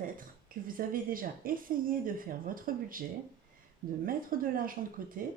peut-être que vous avez déjà essayé de faire votre budget, de mettre de l'argent de côté,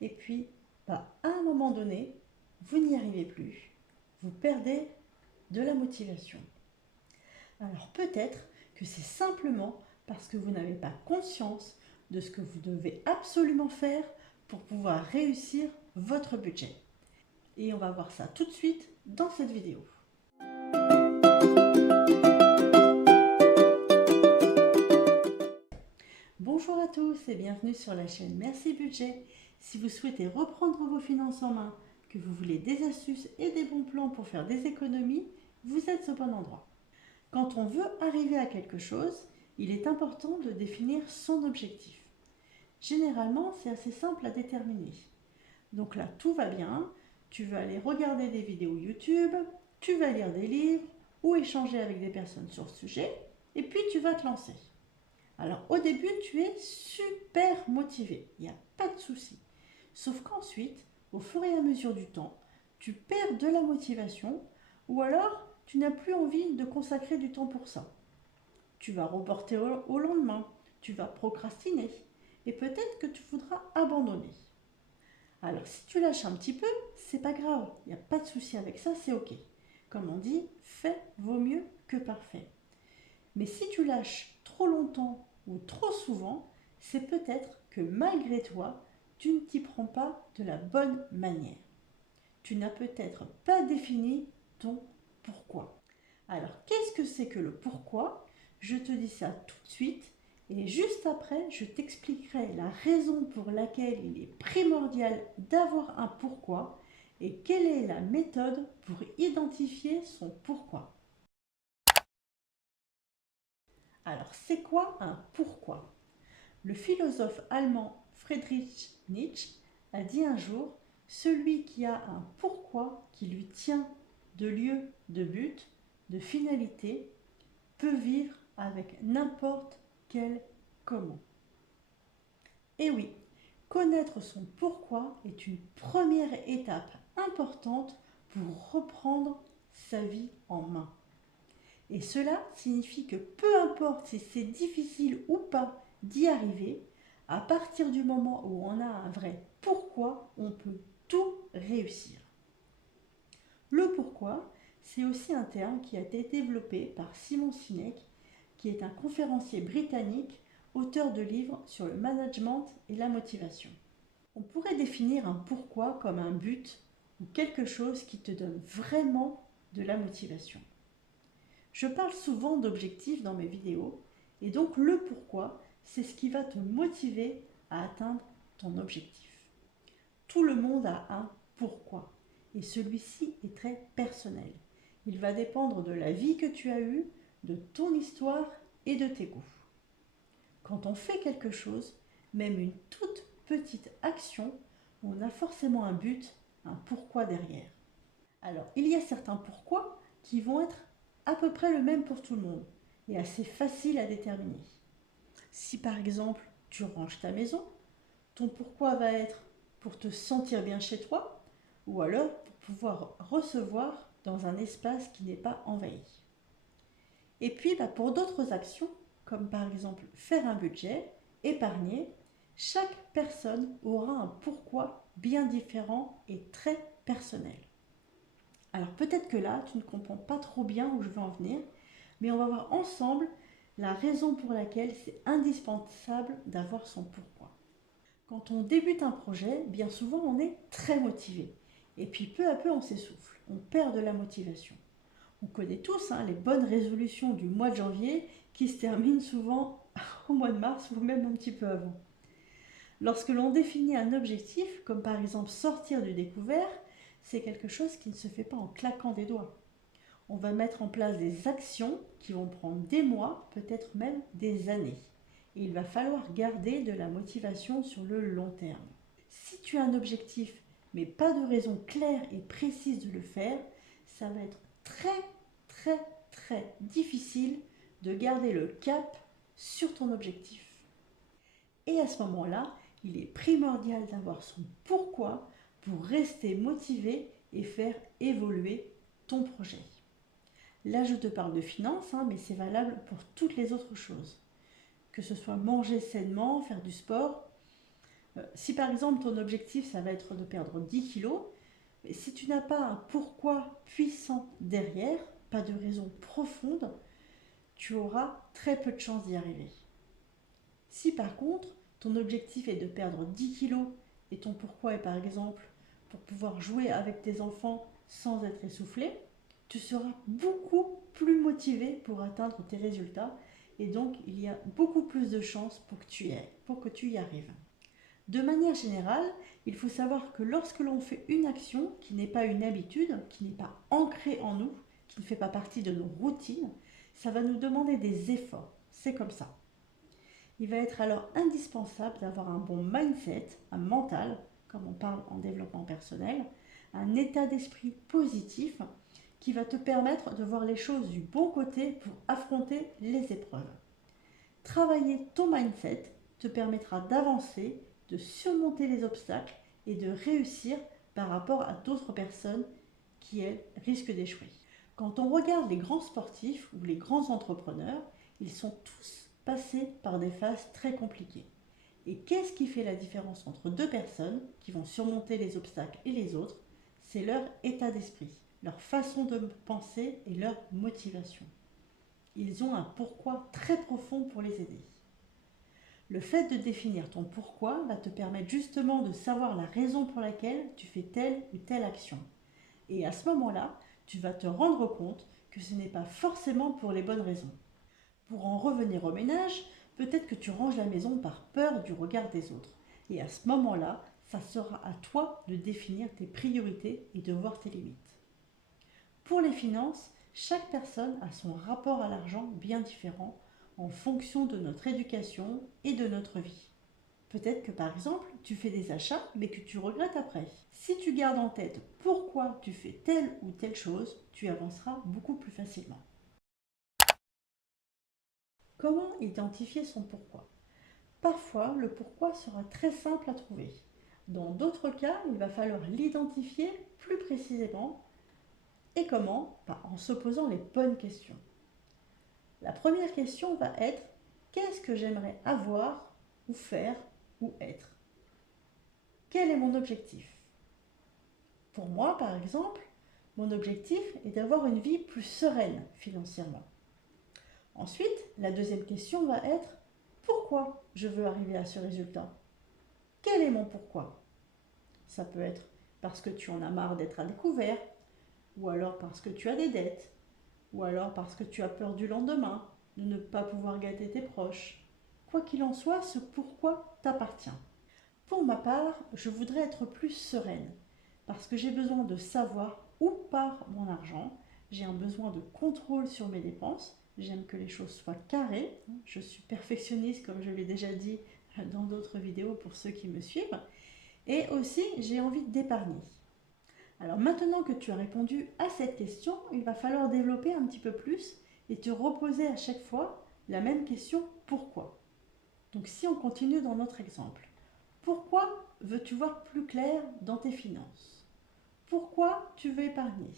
et puis à un moment donné, vous n'y arrivez plus, vous perdez de la motivation. Alors peut-être que c'est simplement parce que vous n'avez pas conscience de ce que vous devez absolument faire pour pouvoir réussir votre budget. Et on va voir ça tout de suite dans cette vidéo. Bonjour à tous et bienvenue sur la chaîne Merci Budget. Si vous souhaitez reprendre vos finances en main, que vous voulez des astuces et des bons plans pour faire des économies, vous êtes au bon endroit. Quand on veut arriver à quelque chose, il est important de définir son objectif. Généralement, c'est assez simple à déterminer. Donc là, tout va bien. Tu vas aller regarder des vidéos YouTube, tu vas lire des livres ou échanger avec des personnes sur le sujet, et puis tu vas te lancer. Alors au début, tu es super motivé, il n'y a pas de souci. Sauf qu'ensuite, au fur et à mesure du temps, tu perds de la motivation ou alors tu n'as plus envie de consacrer du temps pour ça. Tu vas reporter au lendemain, tu vas procrastiner et peut-être que tu voudras abandonner. Alors si tu lâches un petit peu, c'est pas grave, il n'y a pas de souci avec ça, c'est ok. Comme on dit, fait vaut mieux que parfait. Mais si tu lâches trop longtemps ou trop souvent, c'est peut-être que malgré toi, tu ne t'y prends pas de la bonne manière. Tu n'as peut-être pas défini ton pourquoi. Alors, qu'est-ce que c'est que le pourquoi? Je te dis ça tout de suite et juste après, je t'expliquerai la raison pour laquelle il est primordial d'avoir un pourquoi et quelle est la méthode pour identifier son pourquoi. Alors, c'est quoi un pourquoi? Le philosophe allemand Friedrich Nietzsche a dit un jour: celui qui a un pourquoi qui lui tient de lieu, de but, de finalité, peut vivre avec n'importe quel comment. Et oui, connaître son pourquoi est une première étape importante pour reprendre sa vie en main. Et cela signifie que peu importe si c'est difficile ou pas d'y arriver, à partir du moment où on a un vrai pourquoi, on peut tout réussir. Le pourquoi, c'est aussi un terme qui a été développé par Simon Sinek, qui est un conférencier britannique, auteur de livres sur le management et la motivation. On pourrait définir un pourquoi comme un but ou quelque chose qui te donne vraiment de la motivation. Je parle souvent d'objectifs dans mes vidéos et donc le pourquoi, c'est ce qui va te motiver à atteindre ton objectif. Tout le monde a un pourquoi et celui-ci est très personnel. Il va dépendre de la vie que tu as eue, de ton histoire et de tes goûts. Quand on fait quelque chose, même une toute petite action, on a forcément un but, un pourquoi derrière. Alors, il y a certains pourquoi qui vont être à peu près le même pour tout le monde et assez facile à déterminer. Si par exemple tu ranges ta maison, ton pourquoi va être pour te sentir bien chez toi ou alors pour pouvoir recevoir dans un espace qui n'est pas envahi. Et puis pour d'autres actions, comme par exemple faire un budget, épargner, chaque personne aura un pourquoi bien différent et très personnel. Alors peut-être que là, tu ne comprends pas trop bien où je veux en venir, mais on va voir ensemble la raison pour laquelle c'est indispensable d'avoir son pourquoi. Quand on débute un projet, bien souvent on est très motivé. Et puis peu à peu on s'essouffle, on perd de la motivation. On connaît tous les bonnes résolutions du mois de janvier qui se terminent souvent au mois de mars ou même un petit peu avant. Lorsque l'on définit un objectif, comme par exemple sortir du découvert, c'est quelque chose qui ne se fait pas en claquant des doigts. On va mettre en place des actions qui vont prendre des mois, peut-être même des années. Et il va falloir garder de la motivation sur le long terme. Si tu as un objectif, mais pas de raison claire et précise de le faire, ça va être très difficile de garder le cap sur ton objectif. Et à ce moment-là, il est primordial d'avoir son pourquoi pour rester motivé et faire évoluer ton projet. Là, je te parle de finances, mais c'est valable pour toutes les autres choses. Que ce soit manger sainement, faire du sport. Si par exemple ton objectif, ça va être de perdre 10 kilos, mais si tu n'as pas un pourquoi puissant derrière, pas de raison profonde, tu auras très peu de chances d'y arriver. Si par contre, ton objectif est de perdre 10 kilos et ton pourquoi est par exemple pour pouvoir jouer avec tes enfants sans être essoufflé, tu seras beaucoup plus motivé pour atteindre tes résultats et donc il y a beaucoup plus de chances pour que tu y arrives. De manière générale, il faut savoir que lorsque l'on fait une action qui n'est pas une habitude, qui n'est pas ancrée en nous, qui ne fait pas partie de nos routines, ça va nous demander des efforts. C'est comme ça. Il va être alors indispensable d'avoir un bon mindset, un mental, comme on parle en développement personnel, un état d'esprit positif qui va te permettre de voir les choses du bon côté pour affronter les épreuves. Travailler ton mindset te permettra d'avancer, de surmonter les obstacles et de réussir par rapport à d'autres personnes qui, elles, risquent d'échouer. Quand on regarde les grands sportifs ou les grands entrepreneurs, ils sont tous passés par des phases très compliquées. Et qu'est-ce qui fait la différence entre deux personnes qui vont surmonter les obstacles et les autres? C'est leur état d'esprit, leur façon de penser et leur motivation. Ils ont un pourquoi très profond pour les aider. Le fait de définir ton pourquoi va te permettre justement de savoir la raison pour laquelle tu fais telle ou telle action. Et à ce moment-là, tu vas te rendre compte que ce n'est pas forcément pour les bonnes raisons. Pour en revenir au ménage, peut-être que tu ranges la maison par peur du regard des autres. Et à ce moment-là, ça sera à toi de définir tes priorités et de voir tes limites. Pour les finances, chaque personne a son rapport à l'argent bien différent en fonction de notre éducation et de notre vie. Peut-être que par exemple, tu fais des achats mais que tu regrettes après. Si tu gardes en tête pourquoi tu fais telle ou telle chose, tu avanceras beaucoup plus facilement. Comment identifier son pourquoi? Parfois, le pourquoi sera très simple à trouver. Dans d'autres cas, il va falloir l'identifier plus précisément. Et comment? En se posant les bonnes questions. La première question va être: qu'est-ce que j'aimerais avoir ou faire ou être? Quel est mon objectif? Pour moi, par exemple, mon objectif est d'avoir une vie plus sereine financièrement. Ensuite, la deuxième question va être: pourquoi je veux arriver à ce résultat? Quel est mon pourquoi? Ça peut être parce que tu en as marre d'être à découvert, ou alors parce que tu as des dettes, ou alors parce que tu as peur du lendemain, de ne pas pouvoir gâter tes proches. Quoi qu'il en soit, ce pourquoi t'appartient. Pour ma part, je voudrais être plus sereine, parce que j'ai besoin de savoir où part mon argent, j'ai un besoin de contrôle sur mes dépenses, j'aime que les choses soient carrées, je suis perfectionniste comme je l'ai déjà dit dans d'autres vidéos pour ceux qui me suivent, et aussi j'ai envie d'épargner. Alors maintenant que tu as répondu à cette question, il va falloir développer un petit peu plus et te reposer à chaque fois la même question: pourquoi? Donc si on continue dans notre exemple, pourquoi veux-tu voir plus clair dans tes finances? Pourquoi tu veux épargner?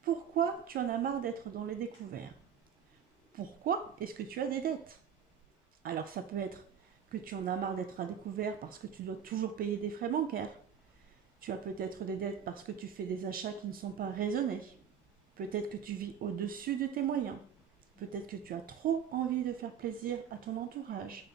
Pourquoi tu en as marre d'être dans les découverts? Pourquoi est-ce que tu as des dettes? Alors ça peut être que tu en as marre d'être à découvert parce que tu dois toujours payer des frais bancaires. Tu as peut-être des dettes parce que tu fais des achats qui ne sont pas raisonnés. Peut-être que tu vis au-dessus de tes moyens. Peut-être que tu as trop envie de faire plaisir à ton entourage.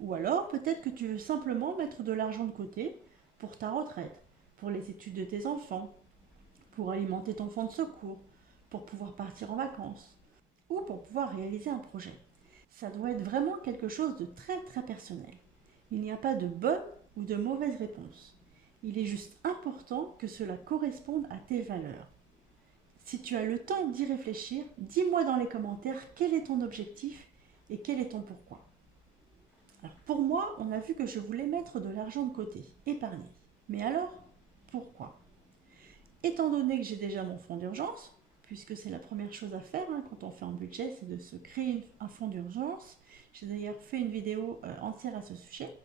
Ou alors peut-être que tu veux simplement mettre de l'argent de côté pour ta retraite, pour les études de tes enfants, pour alimenter ton fonds de secours, pour pouvoir partir en vacances ou pour pouvoir réaliser un projet. Ça doit être vraiment quelque chose de très très personnel. Il n'y a pas de bonne ou de mauvaise réponse. Il est juste important que cela corresponde à tes valeurs. Si tu as le temps d'y réfléchir, dis-moi dans les commentaires quel est ton objectif et quel est ton pourquoi. Alors pour moi, on a vu que je voulais mettre de l'argent de côté, épargner. Mais alors, pourquoi? Étant donné que j'ai déjà mon fonds d'urgence, puisque c'est la première chose à faire quand on fait un budget, c'est de se créer un fonds d'urgence. J'ai d'ailleurs fait une vidéo entière à ce sujet.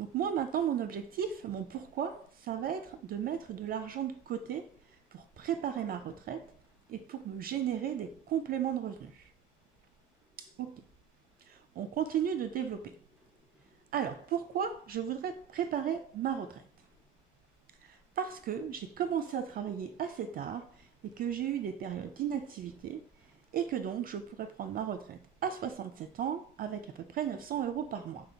Donc moi maintenant mon objectif, mon pourquoi, ça va être de mettre de l'argent de côté pour préparer ma retraite et pour me générer des compléments de revenus. Ok, on continue de développer. Alors, pourquoi je voudrais préparer ma retraite? Parce que j'ai commencé à travailler assez tard et que j'ai eu des périodes d'inactivité et que donc je pourrais prendre ma retraite à 67 ans avec à peu près 900 € par mois.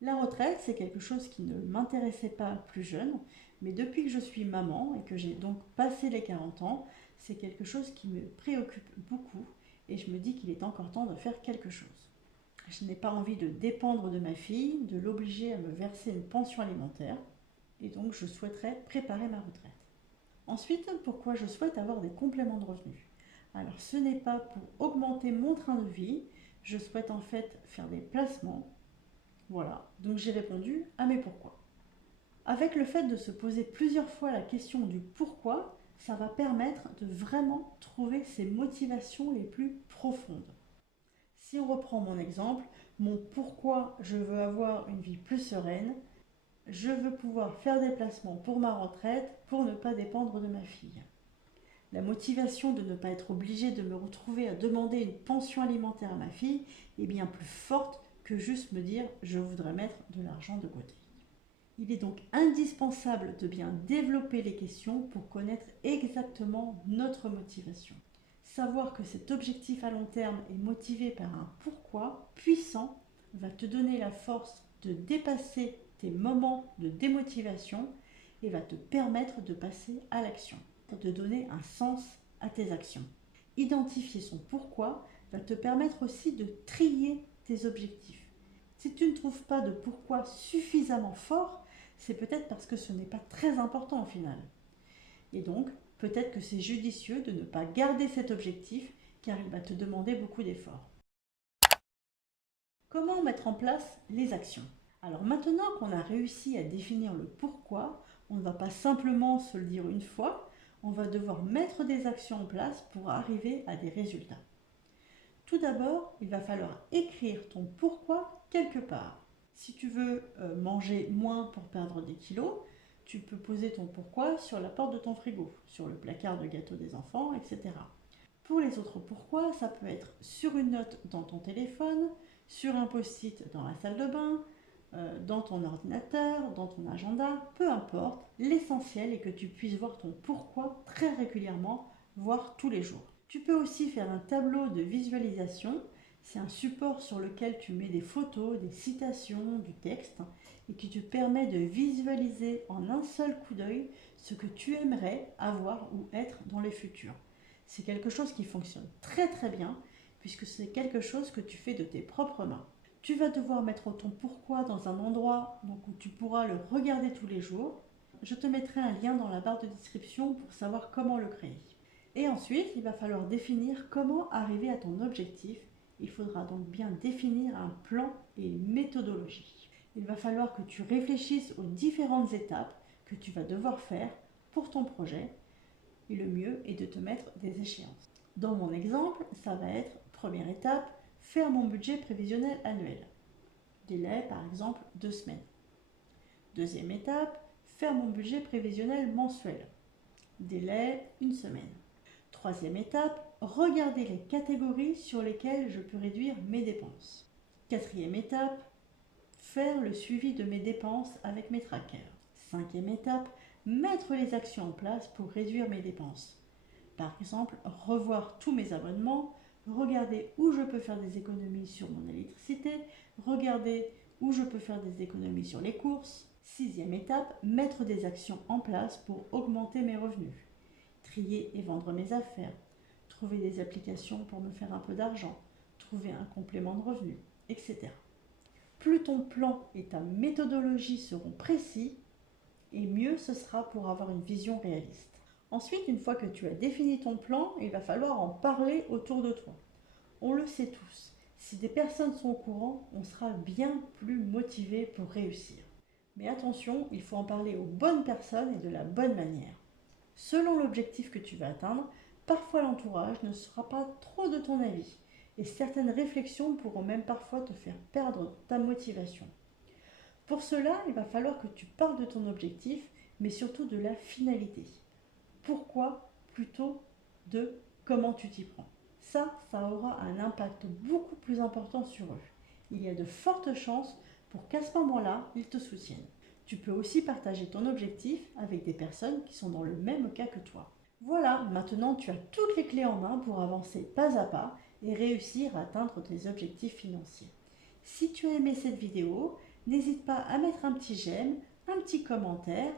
La retraite, c'est quelque chose qui ne m'intéressait pas plus jeune, mais depuis que je suis maman et que j'ai donc passé les 40 ans, c'est quelque chose qui me préoccupe beaucoup et je me dis qu'il est encore temps de faire quelque chose. Je n'ai pas envie de dépendre de ma fille, de l'obliger à me verser une pension alimentaire et donc je souhaiterais préparer ma retraite. Ensuite, pourquoi je souhaite avoir des compléments de revenus? Alors ce n'est pas pour augmenter mon train de vie, je souhaite en fait faire des placements. Voilà, donc j'ai répondu à mes pourquoi. Avec le fait de se poser plusieurs fois la question du pourquoi, ça va permettre de vraiment trouver ses motivations les plus profondes. Si on reprend mon exemple, mon pourquoi je veux avoir une vie plus sereine, je veux pouvoir faire des placements pour ma retraite pour ne pas dépendre de ma fille. La motivation de ne pas être obligée de me retrouver à demander une pension alimentaire à ma fille est bien plus forte que juste me dire je voudrais mettre de l'argent de côté. Il est donc indispensable de bien développer les questions pour connaître exactement notre motivation. Savoir que cet objectif à long terme est motivé par un pourquoi puissant va te donner la force de dépasser tes moments de démotivation et va te permettre de passer à l'action, de donner un sens à tes actions. Identifier son pourquoi va te permettre aussi de trier tes objectifs. Si tu ne trouves pas de pourquoi suffisamment fort, c'est peut-être parce que ce n'est pas très important au final. Et donc, peut-être que c'est judicieux de ne pas garder cet objectif car il va te demander beaucoup d'efforts. Comment mettre en place les actions? Alors maintenant qu'on a réussi à définir le pourquoi, on ne va pas simplement se le dire une fois, on va devoir mettre des actions en place pour arriver à des résultats. Tout d'abord, il va falloir écrire ton pourquoi quelque part. Si tu veux manger moins pour perdre des kilos, tu peux poser ton pourquoi sur la porte de ton frigo, sur le placard de gâteaux des enfants, etc. Pour les autres pourquoi, ça peut être sur une note dans ton téléphone, sur un post-it dans la salle de bain, dans ton ordinateur, dans ton agenda, peu importe. L'essentiel est que tu puisses voir ton pourquoi très régulièrement, voire tous les jours. Tu peux aussi faire un tableau de visualisation. C'est un support sur lequel tu mets des photos, des citations, du texte et qui te permet de visualiser en un seul coup d'œil ce que tu aimerais avoir ou être dans le futur. C'est quelque chose qui fonctionne très très bien puisque c'est quelque chose que tu fais de tes propres mains. Tu vas devoir mettre ton pourquoi dans un endroit où tu pourras le regarder tous les jours. Je te mettrai un lien dans la barre de description pour savoir comment le créer. Et ensuite, il va falloir définir comment arriver à ton objectif. Il faudra donc bien définir un plan et une méthodologie. Il va falloir que tu réfléchisses aux différentes étapes que tu vas devoir faire pour ton projet. Et le mieux est de te mettre des échéances. Dans mon exemple, ça va être, première étape, faire mon budget prévisionnel annuel. Délai, par exemple, 2 semaines. Deuxième étape, faire mon budget prévisionnel mensuel. Délai, 1 semaine. Troisième étape, regarder les catégories sur lesquelles je peux réduire mes dépenses. Quatrième étape, faire le suivi de mes dépenses avec mes trackers. Cinquième étape, mettre les actions en place pour réduire mes dépenses. Par exemple, revoir tous mes abonnements, regarder où je peux faire des économies sur mon électricité, regarder où je peux faire des économies sur les courses. Sixième étape, mettre des actions en place pour augmenter mes revenus. Trier et vendre mes affaires, trouver des applications pour me faire un peu d'argent, trouver un complément de revenus, etc. Plus ton plan et ta méthodologie seront précis, et mieux ce sera pour avoir une vision réaliste. Ensuite, une fois que tu as défini ton plan, il va falloir en parler autour de toi. On le sait tous, si des personnes sont au courant, on sera bien plus motivé pour réussir. Mais attention, il faut en parler aux bonnes personnes et de la bonne manière. Selon l'objectif que tu vas atteindre, parfois l'entourage ne sera pas trop de ton avis et certaines réflexions pourront même parfois te faire perdre ta motivation. Pour cela, il va falloir que tu parles de ton objectif, mais surtout de la finalité. Pourquoi plutôt de comment tu t'y prends. Ça aura un impact beaucoup plus important sur eux. Il y a de fortes chances pour qu'à ce moment-là, ils te soutiennent. Tu peux aussi partager ton objectif avec des personnes qui sont dans le même cas que toi. Voilà, maintenant tu as toutes les clés en main pour avancer pas à pas et réussir à atteindre tes objectifs financiers. Si tu as aimé cette vidéo, n'hésite pas à mettre un petit j'aime, un petit commentaire,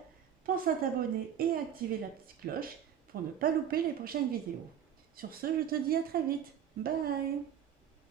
pense à t'abonner et à activer la petite cloche pour ne pas louper les prochaines vidéos. Sur ce, je te dis à très vite. Bye!